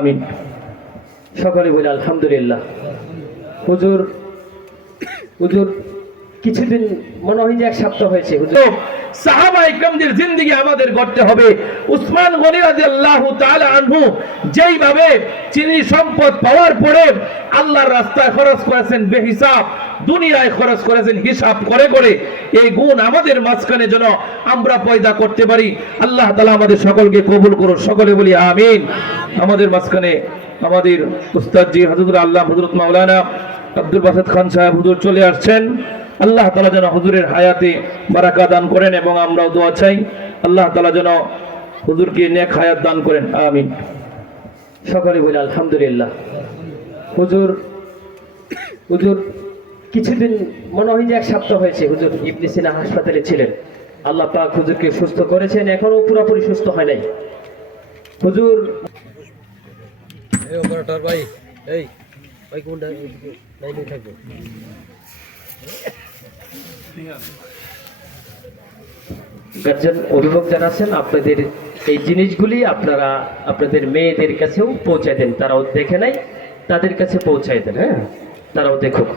আমিন সকলে বলে আলহামদুলিল্লাহ। হুজুর হুজুর, কিছুদিন মনে হয় যে এক সপ্তাহ হয়েছে, হুজুর। আমরা পয়দা করতে পারি। আল্লাহ আমাদের সকলকে কবুল করুন সকলে বলি আমিন। আমাদের মাঝখানে আমাদের উস্তাদজি হযরত আল্লাহ হযরত মাওলানা আব্দুল বাসাদ খান সাহেব হুজুর চলে আসছেন। আল্লাহ তালা যেন হুজুরের হায়াতে বারাকা দান করেন এবং আমরাও দোয়া চাই। আল্লাহ তালা যেন হুজুরকে নেক হায়াত দান করেন। আমিন। সকলে বলে, আলহামদুলিল্লাহ। হুজুর হুজুর, কিছুদিন মনে হয় যে এক সপ্তাহ হয়েছে হুজুর ইবনে সিনা হাসপাতালে ছিলেন। আল্লাহ পাক হুজুরকে সুস্থ করেছেন এখনও পুরোপুরি সুস্থ হয় নাই। হুজুর এই ভাই এই, ভাই কোনটা? লাইনে থাকবে গার্জেন অভিভাবক আছেন আপনাদের এই জিনিসগুলি আপনারা, আপনাদের মেয়েদের কাছেও পৌঁছায় দেন। তারাও দেখে নাই তাদের কাছে পৌঁছায় দেন হ্যাঁ? তারাও দেখুক।